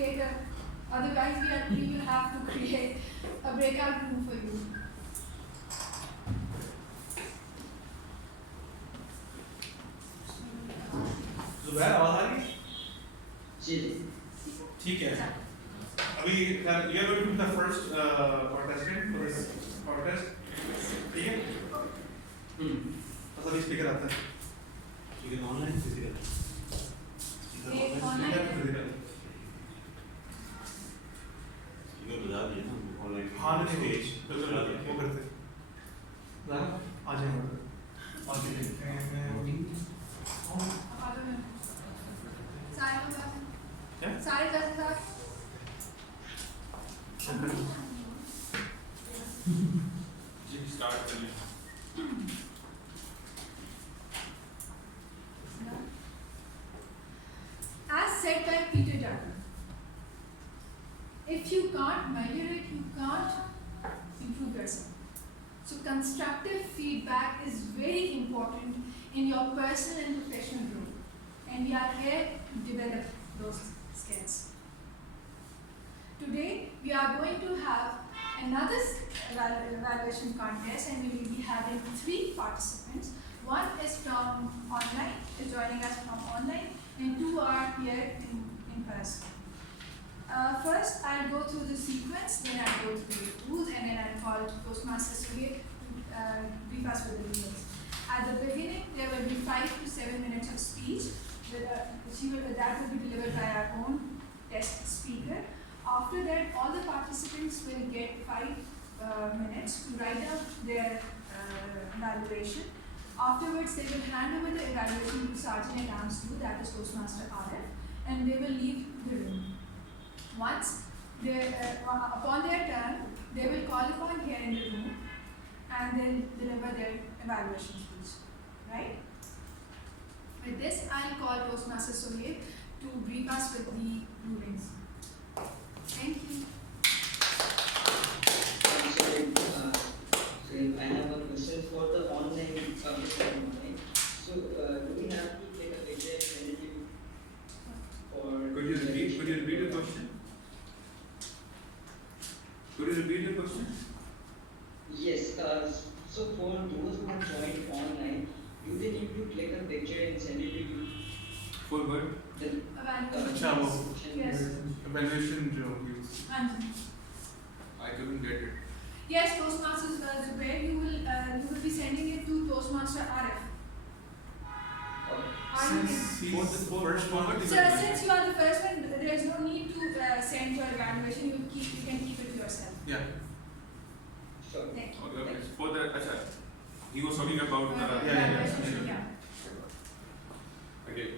create otherwise we will have to create a breakout room for you. Zubair, आवाज आ रही है? जी ठीक है. अभी you are going to be the first contestant for this contest. ठीक है? तो सभी स्पीकर आता है. ठीक है, ऑनलाइन फिजिकल. एक ऑनलाइन फिजिकल. ये बता दिए ना ऑनलाइन. हाँ नहीं बिल्कुल वो करते. ज़रा आ जाएंगे. और देखते हैं. सारे जैसे साथ जी स्टार्ट करें. As said by PWD, if you can't measure it, you can't improve yourself. So constructive feedback is very important in your personal and professional growth. And we are here to develop those skills. Today, we are going to have another evaluation contest, and we will be having 3 participants. One is from online, is joining us from online, and 2 are here in person. First, I'll go through the sequence, then I'll go through the rules, and then I'll call Toastmaster Sohaib to brief us with the rules. At the beginning, there will be 5 to 7 minutes of speech. That will be delivered by our own guest speaker. After that, all the participants will get 5 minutes to write down their evaluation. Afterwards, they will hand over the evaluation to Sergeant at Arms 2, that is Toastmaster RF, and they will leave the room. Once upon their turn, they will call upon here in the room and then deliver their evaluation speech. Right? With this, I'll call Toastmaster Sohail to brief us with the rulings. Thank you. So I have a question for the online online. So do we have to take a picture and send it to you? Or Could you repeat the question? Could you repeat the question? Yes. So for those who have joined online, do they need to click a picture and send it to you? For what? अच्छा वो Yes. evaluation जो होगी. I couldn't get it. Yes, Toastmaster Zubair, you will be sending it to Toastmaster RF. Are you in? For the first one. So since you are the first one, there is no need to send your evaluation. You can keep it to yourself. Yeah. Sure. Thank you. Okay. For the he was talking about the Evaluation, yeah. Okay,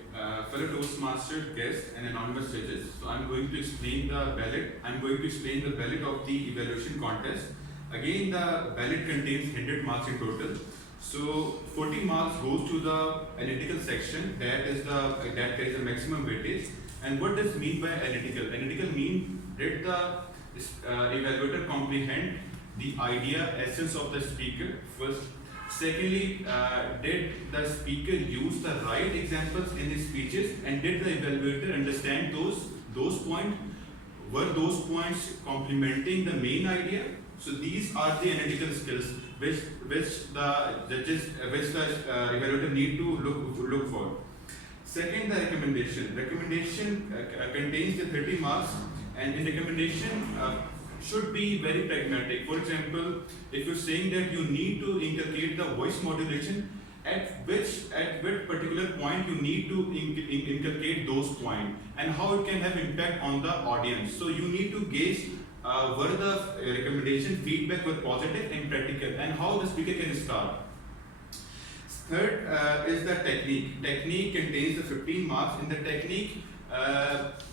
fellow Toastmaster guests and anonymous judges. So I'm going to explain the ballot. I'm going to explain the ballot of the evaluation contest. Again, the ballot contains 100 marks in total. So 40 marks goes to the analytical section. That carries the maximum weightage. And what does mean by analytical? Analytical means did the evaluator comprehend the idea, essence of the speaker first. Secondly, did the speaker use the right examples in his speeches, and did the evaluator understand those points? Were those points complementing the main idea? So these are the analytical skills which the judges, which the evaluator need to look for. Second, the recommendation. Recommendation contains the 30 marks, and in recommendation should be very pragmatic. For example, if you're saying that you need to inculcate the voice modulation, at which particular point you need to inculcate those points and how it can have impact on the audience. So you need to gauge whether the recommendation feedback were positive and practical and how the speaker can start. Third is the technique. Technique contains the 15 marks. In the technique,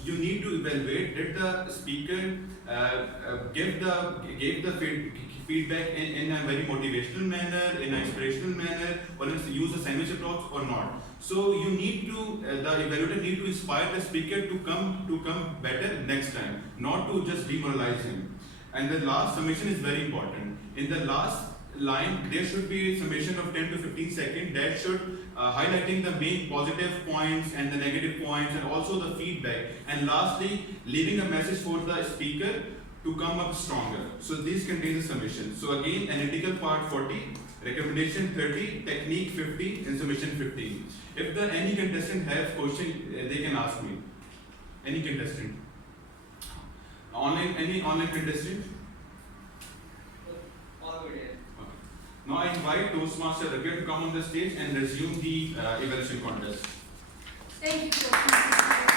you need to evaluate did the speaker gave the feedback in a very motivational manner, in an inspirational manner, or use a sandwich approach or not. So you need to the evaluator need to inspire the speaker to come better next time, not to just demoralize him. And the last summation is very important. In the last line, there should be a summation of 10 to 15 seconds that should highlighting the main positive points and the negative points and also the feedback. And lastly, leaving a message for the speaker to come up stronger. So this contains a summation. So again, analytical part 40, recommendation 30, technique 50, and summation 15. If any contestant have question, they can ask me. Any contestant? Any online contestant? All good, yeah. Okay. Now I invite Toastmaster Rabbiya to come on the stage and resume the evaluation contest. Thank you, Toastmaster.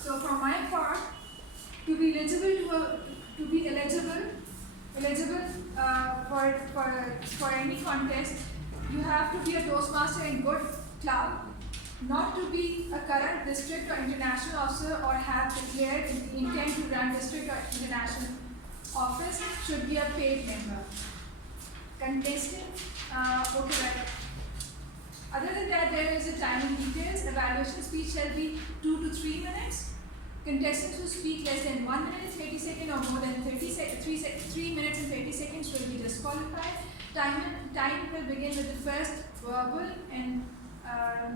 So from my part, to be eligible for any contest, you have to be a Toastmaster in good club, not to be a current district or international officer or have declared intent to run district or international office, should be a paid member. Contestant, okay, right. Other than that, there is a timing details. Evaluation speech shall be 2 to 3 minutes. Contestants who speak less than 1 minute and 30 seconds or more than 3 minutes and 30 seconds will be disqualified. Time will begin with the first verbal and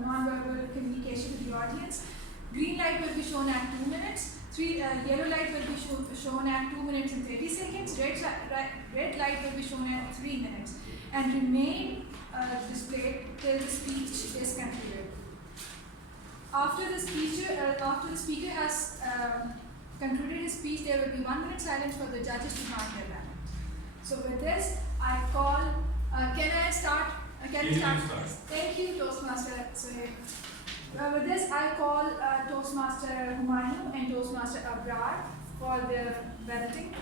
non-verbal communication with the audience. Green light will be shown at 2 minutes. Yellow light will be shown at 2 minutes and 30 seconds. Red light will be shown at 3 minutes and remain displayed till the speech is concluded. After the speaker has concluded his speech, there will be 1 minute silence for the judges to mark their ballot. So with this, I call. Can I start? Can we start? Thank you, Toastmaster Sohaib. With this, I call Toastmaster Humayun and Toastmaster Abrar for their balloting.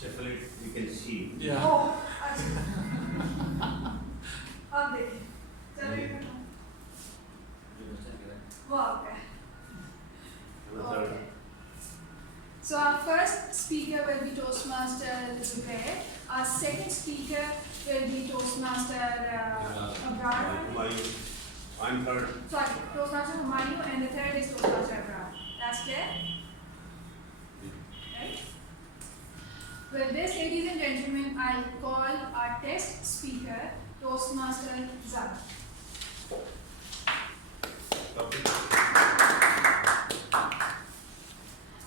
Shuffle it, we can see. Yeah. Oh, अब देखिए चलो wow, okay. So our first speaker will be Toastmaster Zubair. Our second speaker will be Toastmaster Abrar. I'm third. Sorry, Toastmaster Humayun, and the third is Toastmaster Abrar. That's clear? Right? With this, ladies and gentlemen, I'll call our test speaker, Toastmaster Zahra.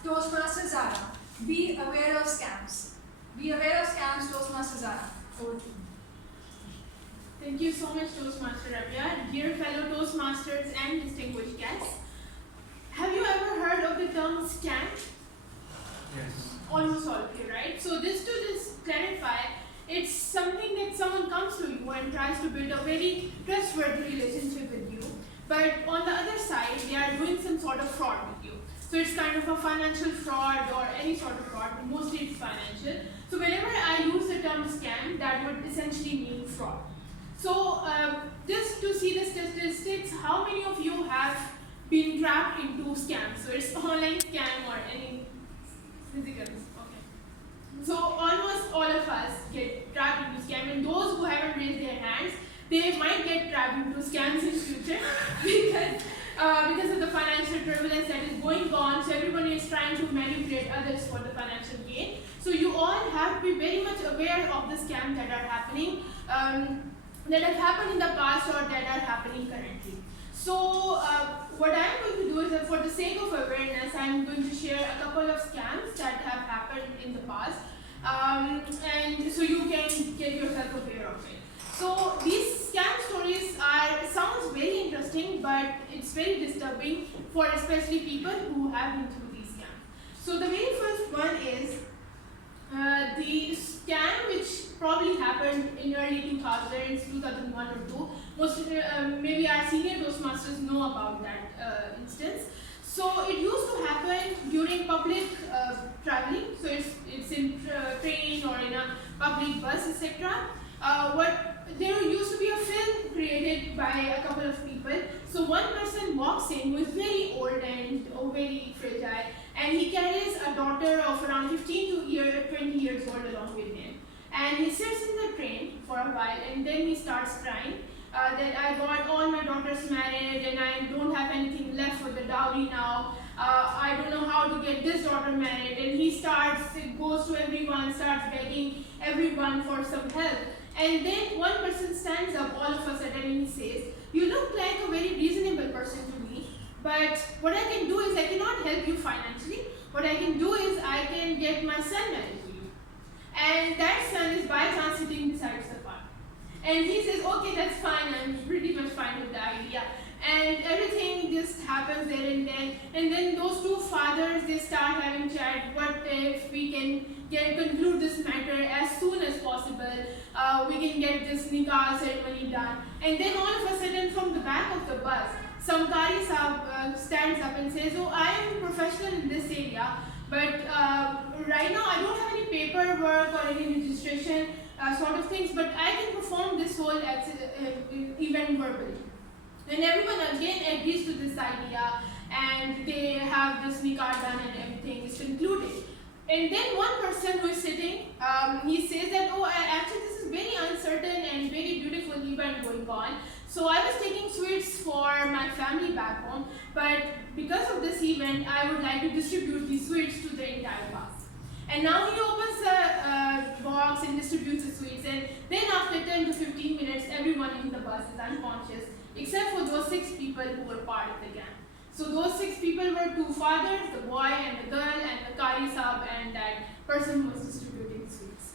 Toastmaster Zahra, be aware of scams. Be aware of scams, Toastmaster Zahra. Over to you. Thank you so much, Toastmaster Rabbiya. Dear fellow Toastmasters and distinguished guests, have you ever heard of the term scam? Yes. Almost all of you, right? So just to clarify, it's something that someone comes to you and tries to build a very trustworthy relationship with you, but on the other side, they are doing some sort of fraud with you. So it's kind of a financial fraud or any sort of fraud, but mostly it's financial. So whenever I use the term scam, that would essentially mean fraud. So just to see the statistics, how many of you have been trapped into scams? So it's online scam or any physical. Okay. So almost all of us get trapped into scam, and those who haven't raised their hands, they might get trapped into scams in future because of the financial turbulence that is going on. So everyone is trying to manipulate others for the financial gain. So you all have to be very much aware of the scams that are happening, that have happened in the past or that are happening currently. So what I'm going to do is that for the sake of awareness, I'm going to share a couple of scams that have happened in the past, and so you can get yourself aware of it. So these scam stories sounds very interesting, but it's very disturbing for especially people who have been through these scams. So the very first one is the scam which probably happened in early 2000s, 2001 or 2. Most maybe our senior Toastmasters know about that instance. So it used to happen during public traveling. So it's in train or in a public bus, etc. There used to be a film created by a couple of people. So one person walks in who is very old and very fragile, and he carries a daughter of around 15 to 20 years old along with him. And he sits in the train for a while, and then he starts crying. that I got all my daughters married and I don't have anything left for the dowry now. I don't know how to get this daughter married. And he goes to everyone, starts begging everyone for some help. And then one person stands up all of a sudden and he says, "You look like a very reasonable person to me, but what I can do is I cannot help you financially. What I can do is I can get my son married to you." And that son is by chance sitting beside the path. And he says, "Okay, that's fine, I'm pretty much fine with the idea." And everything just happens there and then. And then those two fathers, they start having chat, what if we can conclude this matter as soon as possible, we can get this nikah ceremony done. And then all of a sudden from the back of the bus, some Qari Sahib stands up and says, "Oh, I am a professional in this area, but right now I don't have any paperwork or any registration sort of things, but I can perform this whole event verbally." And everyone again agrees to this idea, and they have this nikah done and everything is concluded. And then one person who is sitting, he says that, "Oh, actually this is very uncertain and very beautiful event going on. So I was taking sweets for my family back home, but because of this event, I would like to distribute these sweets to the entire bus." And now he opens the box and distributes the sweets, and then after 10 to 15 minutes, everyone in the bus is unconscious, except for those 6 people who were part of the gang. So those 6 people were 2 fathers, the boy and the girl, and the Qari Sahib and that person who was distributing sweets.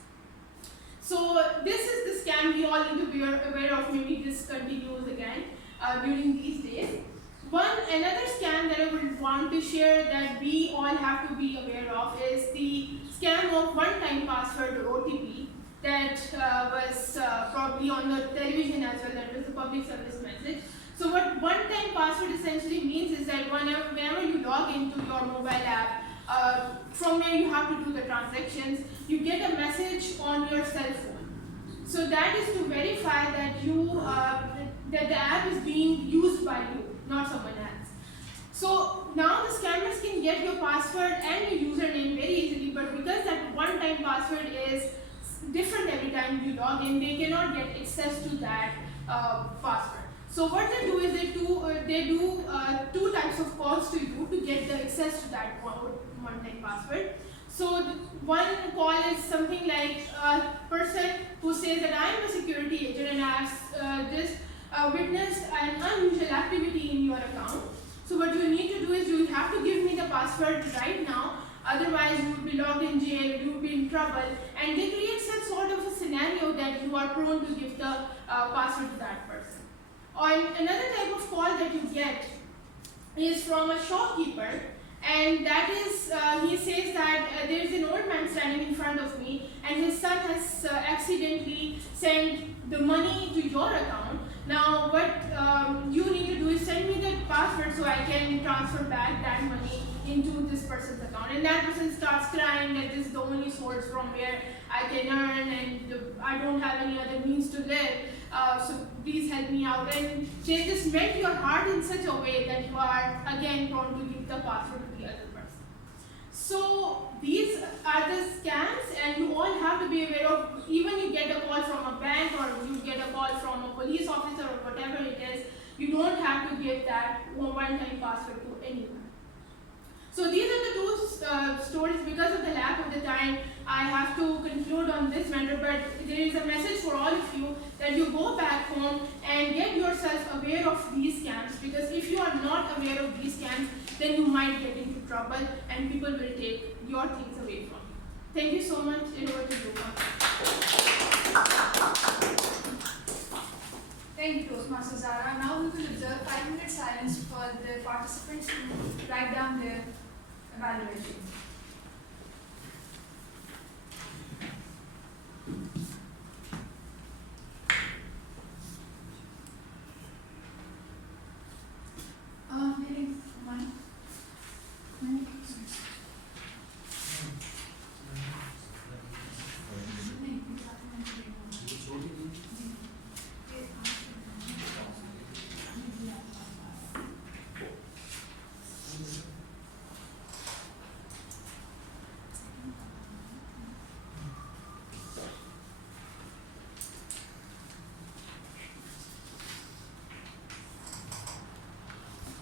So this is the scam we all need to be aware of. Maybe this continues again during these days. Another scam that I would want to share that we all have to be aware of is the scam of one-time password or OTP that was probably on the television as well. That was a public service message. So what one-time password essentially means is that whenever you log into your mobile app, from where you have to do the transactions, you get a message on your cell phone. So that is to verify that that the app is being used by you, not someone else. So now the scammers can get your password and your username very easily, but because that one-time password is different every time you log in, they cannot get access to that password. So what they do is they do 2 types of calls to you to get the access to that one-time password. So one call is something like a person who says that I am a security agent and I have just witnessed an unusual activity in your account. So what you need to do is you have to give me the password right now, otherwise you will be locked in jail, you will be in trouble. And they create such sort of a scenario that you are prone to give the password to that person. Or another type of call that you get is from a shopkeeper, and that is, he says that there is an old man standing in front of me and his son has accidentally sent the money to your account. Now what you need to do is send me the password so I can transfer back that money into this person's account. And that person starts crying that this is the only source from where I can earn and I don't have any other means to live. So please help me out. And they just melt your heart in such a way that you are again prone to give the password to the other person. So these are the scams, and you all have to be aware of. Even you get a call from a bank or you get a call from a police officer or whatever it is, you don't have to give that one-time password to anyone. So these are the 2 stories. Because of the lack of the time, I have to conclude on this matter, but there is a message for all of you that you go back home and get yourself aware of these scams, because if you are not aware of these scams, then you might get into trouble and people will take your things away from you. Thank you so much, and over to you. Thank you, Toastmaster Zahra. Now we will observe 5-minute silence for the participants to write down their evaluation.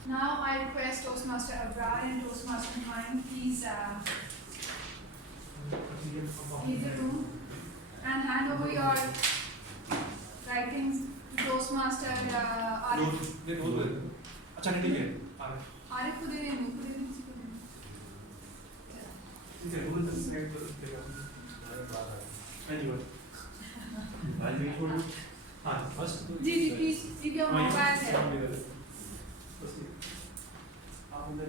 Now I request Toastmaster Abrar and Toastmaster Humayun, please leave the room and hand over your writings to Toastmaster Arif. अच्छा नहीं ठीक है Arif को दे दें, मुझको दे दें, किसी को दे दें। ठीक है वो तो सेट कर देगा एनीवे हाँ फर्स्ट जी जी प्लीज कीप योर मोबाइल है। आप उधर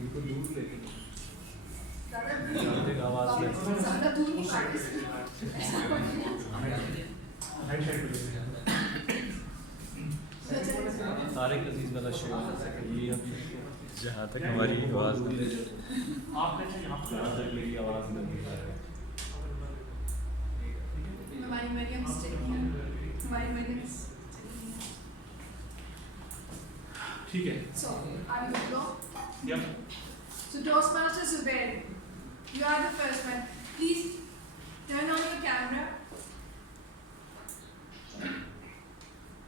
इनको दूर लेके ज़्यादा दूर नहीं पार्टी से। राइट साइड पे तारिक अजीज वाला शो ये अभी जहाँ तक हमारी आवाज़ आपने यहाँ जहाँ तक मेरी आवाज़ नहीं हमारी मरियम स्टेडियम, हमारी मरियम स्टेडियम। ठीक है So, are you good to go? Yup So, Toastmaster Zubair, you are the first one. Please turn on your camera.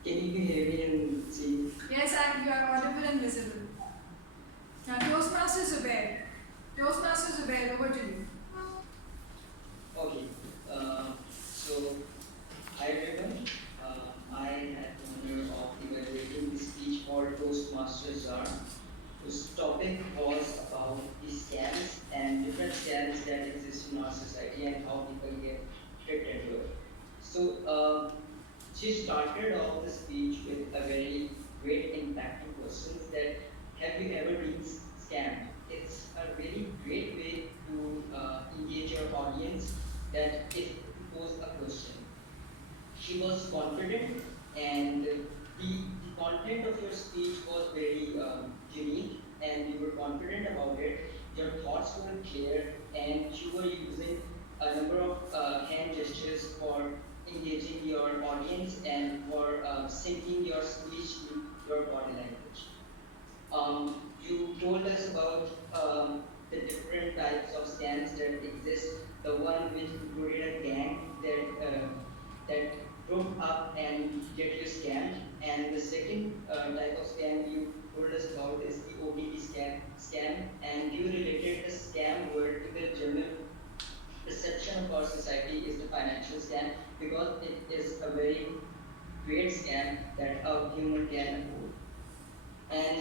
Can you hear me and see? Yes, you are audible and visible. Now, Toastmaster Zubair. Toastmaster Zubair, over to you. Okay. So, hi everyone. I had the honor of evaluating the speech for Toastmaster Zahra, whose topic was about the scams and different scams that exist in our society and how people get tricked into it. So, she started off the speech with a very great impactful question that have you ever been scammed? It's a really great way to engage your audience that if you pose a question. She was confident and the content of your speech was very unique and you were confident about it. Your thoughts were clear and you were using a number of hand gestures for engaging your audience and for syncing your speech to your body language. You told us about the different types of scams that exist. The one which included a gang that group up and get you scammed, and the second type of scam you told us about is the OTT scam, and you related the scam word to the general perception of our society is the financial scam because it is a very great scam that a human can afford. And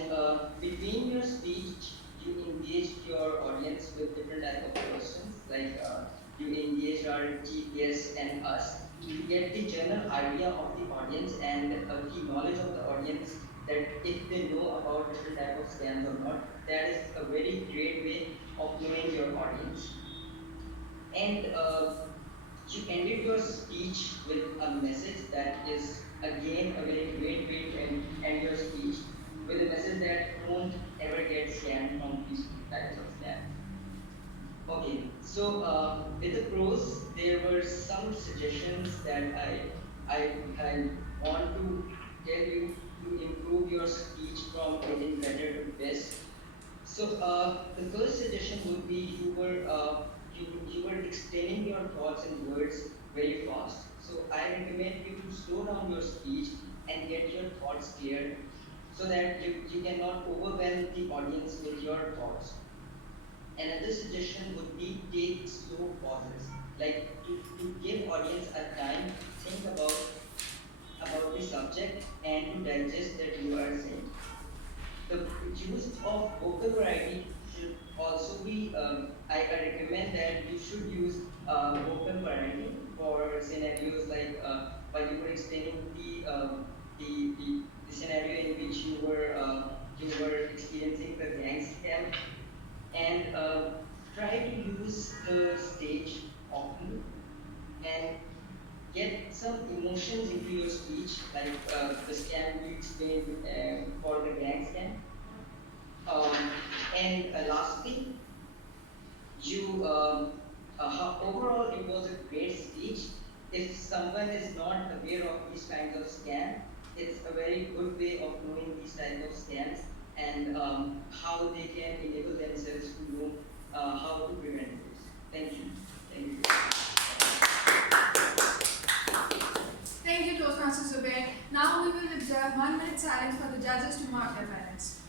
between your speech, you engage your audience with different type of questions, like you engage our GPS and us to get the general idea of the audience and the knowledge of the audience that if they know about different type of scams or not, that is a very great way of knowing your audience. And you ended your speech with a message that is again a very great way to end your speech with a message that don't ever get scammed from these types of scams. Okay, so with the pros, there were some suggestions that I want to tell you to improve your speech from getting better to best. So the first suggestion would be you were explaining your thoughts in words very fast. So I recommend you to slow down your speech and get your thoughts clear so that you cannot overwhelm the audience with your thoughts. Another suggestion would be take slow pauses, like to give audience a time to think about the subject and to digest that you are saying. The use of vocal variety should also be, I recommend that you should use vocal variety for scenarios like while you were explaining the scenario in which you were experiencing the gang scam, and try to use the stage often and get some emotions into your speech, like the scam you explained for the gang scam. And lastly, overall it was a great speech. If someone is not aware of these kinds of scams, it's a very good way of knowing these types of scams and how they can enable themselves to know how to prevent this. Thank you. Thank you, Toastmasters. silence for the judges to mark their ballots.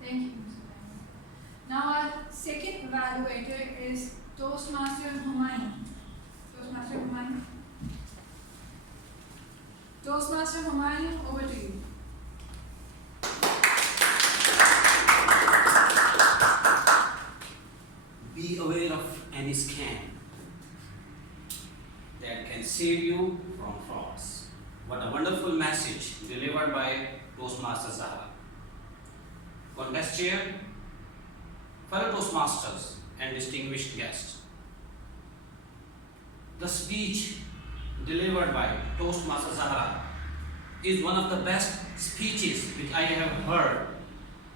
Thank you, Mr. Ahmad. Now our second evaluator is Toastmaster Humayun. Toastmaster Humayun. Toastmaster Humayun, over to you. Be aware of any scam that can save you from frauds. What a wonderful message delivered by Toastmaster Zahra. Contest chair, fellow Toastmasters and distinguished guests. The speech delivered by Toastmaster Zahra is one of the best speeches which I have heard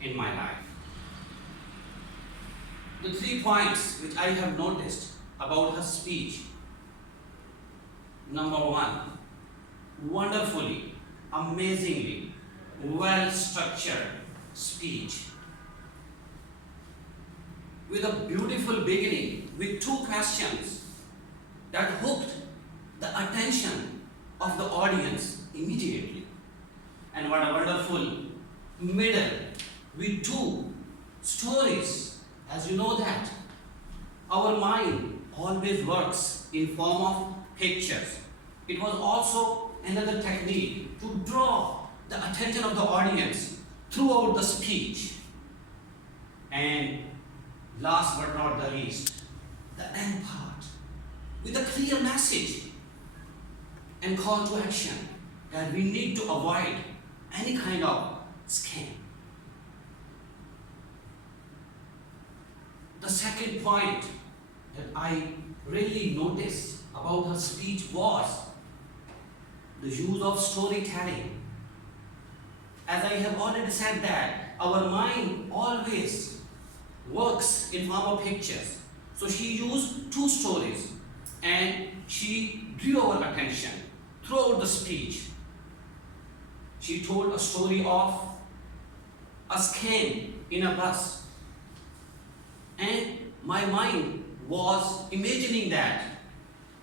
in my life. The 3 points which I have noticed about her speech. Number 1, wonderfully, amazingly, well-structured speech. With a beautiful beginning, with 2 questions that hooked the attention of the audience immediately. And what a wonderful middle with 2 stories. As you know that our mind always works in form of pictures. It was also another technique to draw the attention of the audience throughout the speech. And last but not the least, the end part with a clear message and call to action that we need to avoid any kind of scam. The second point that I really noticed about her speech was the use of storytelling. As I have already said that our mind always works in form of pictures. So she used 2 stories and she drew our attention throughout the speech. She told a story of a scam in a bus. And my mind was imagining that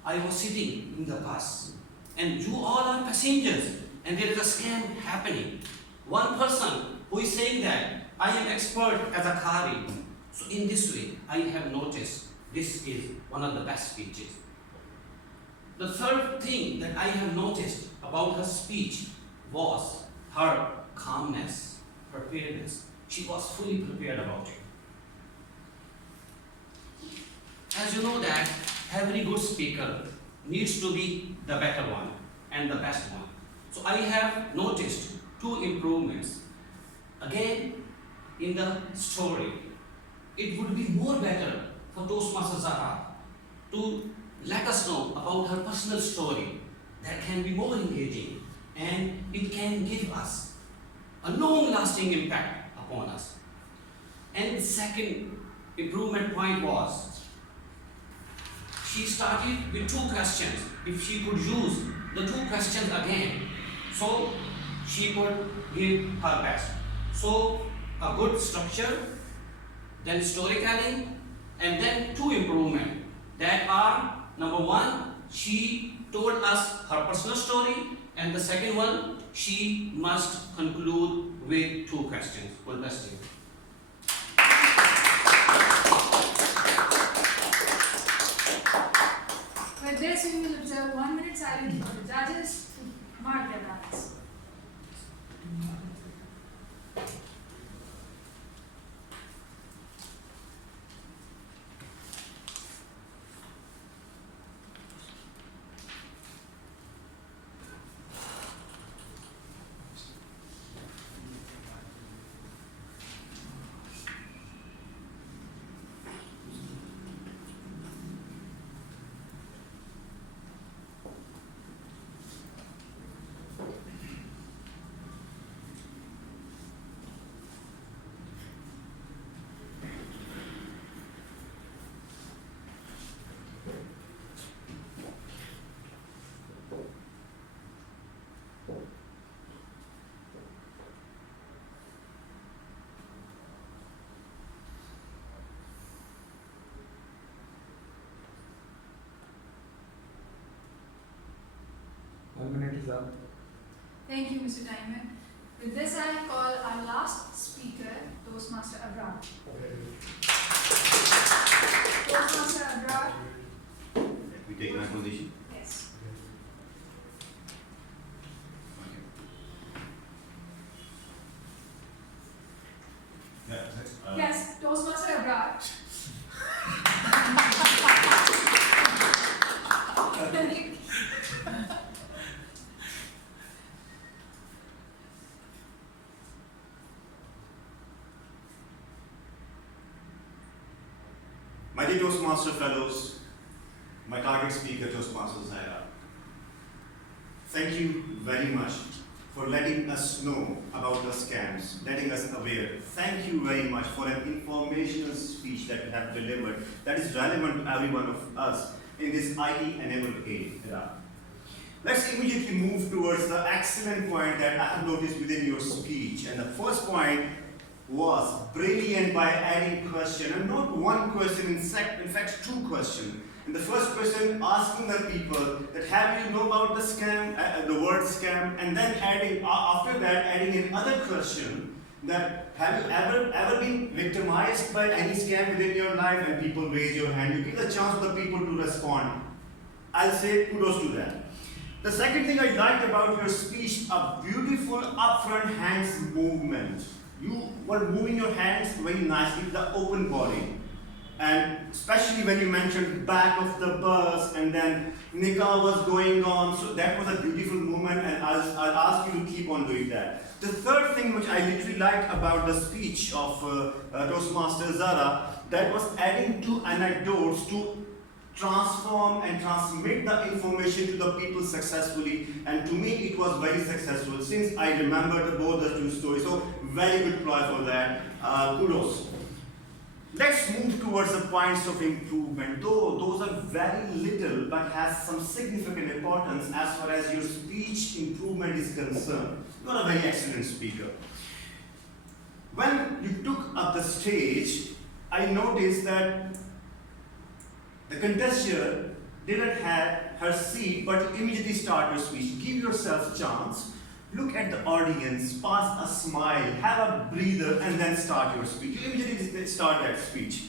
I was sitting in the bus and you all are passengers and there is a scam happening. One person who is saying that I am expert as a Qari. So in this way, I have noticed this is one of the best speeches. The third thing that I have noticed about her speech was her calmness, preparedness. She was fully prepared about it. As you know that every good speaker needs to be the better one and the best one. So I have noticed 2 improvements. Again, in the story, it would be more better for Toastmaster Zahra to let us know about her personal story that can be more engaging and it can give us a long-lasting impact upon us. And the second improvement point was she started with 2 questions. If she could use the 2 questions again, so she could give her best. So a good structure, then storytelling, and then 2 improvements that are, number 1, she told us her personal story, and the second one, she must conclude with 2 questions. Well, best you. With this, we will observe 1 minute silence for the judges to mark their ballots. Thank you, Mr. Diamond. With this, I call our last speaker, Toastmaster Abrar. Toastmaster Abrar. Let me take my position. Yes. Yes, Toastmaster Abrar. My dear Toastmaster fellows, my target speaker, Toastmaster Zahra, thank you very much for letting us know about the scams, letting us aware. Thank you very much for an informational speech that you have delivered that is relevant to every one of us in this IT-enabled era. Let's immediately move towards the excellent point that I have noticed within your speech. And the first point was brilliant by adding question, and not one question, in fact two questions. And the first question, asking the people that have you know about the scam, the word scam, and then adding, after that, adding another question that have you ever been victimized by any scam within your life? And people raise your hand. You give the chance for the people to respond. I'll say kudos to that. The second thing I liked about your speech, a beautiful upfront hands movement. You were moving your hands very nicely with the open body. And especially when you mentioned back of the bus and then nikah was going on, so that was a beautiful movement, and I'll ask you to keep on doing that. The third thing which I literally liked about the speech of Toastmaster Zahra, that was adding two anecdotes to transform and transmit the information to the people successfully, and to me it was very successful since I remembered both the two stories. So very good ploy for that. Kudos. Let's move towards the points of improvement. Though those are very little but has some significant importance as far as your speech improvement is concerned. You are a very excellent speaker. When you took up the stage, I noticed that the contestant didn't have her seat but immediately start your speech. Give yourself a chance. Look at the audience, pass a smile, have a breather, and then start your speech. You immediately start that speech.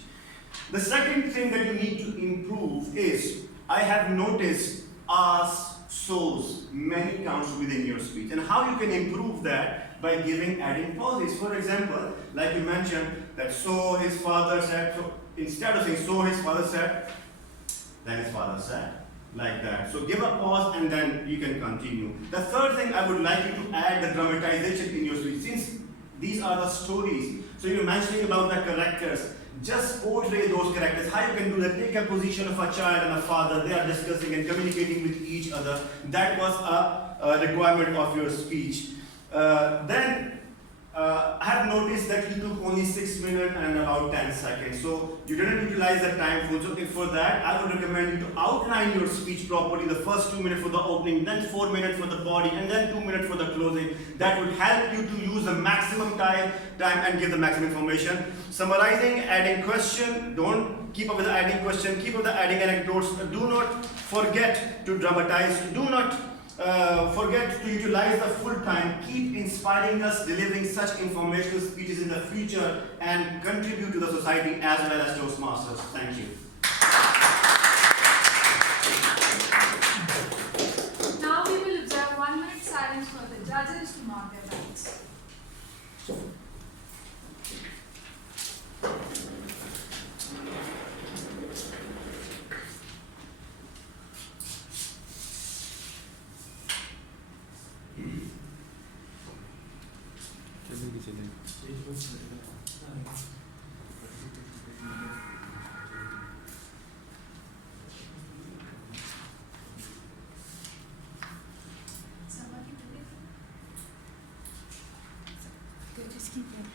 The second thing that you need to improve is, I have noticed ask, so's, many counts within your speech. And how you can improve that? By adding pauses. For example, like you mentioned, that so his father said, so instead of saying so his father said, then his father said. Like that. So give a pause and then you can continue. The third thing I would like you to add the dramatization in your speech. Since these are the stories, so you're mentioning about the characters, just portray those characters. How you can do that? Take a position of a child and a father. They are discussing and communicating with each other. That was a requirement of your speech. I have noticed that you took only 6 minutes and about 10 seconds. So you didn't utilize the time for that. I would recommend you to outline your speech properly. The first 2 minutes for the opening, then 4 minutes for the body, and then 2 minutes for the closing. That would help you to use the maximum time and give the maximum information. Summarizing, adding question. Don't keep up with the adding question. Keep up the adding anecdotes. Do not forget to dramatize. Do not forget to utilize the full time. Keep inspiring us, delivering such informational speeches in the future, and contribute to the society as well as Toastmasters. Thank you. Now we will observe 1 minute silence for the judges to mark their ballots. Just keep it.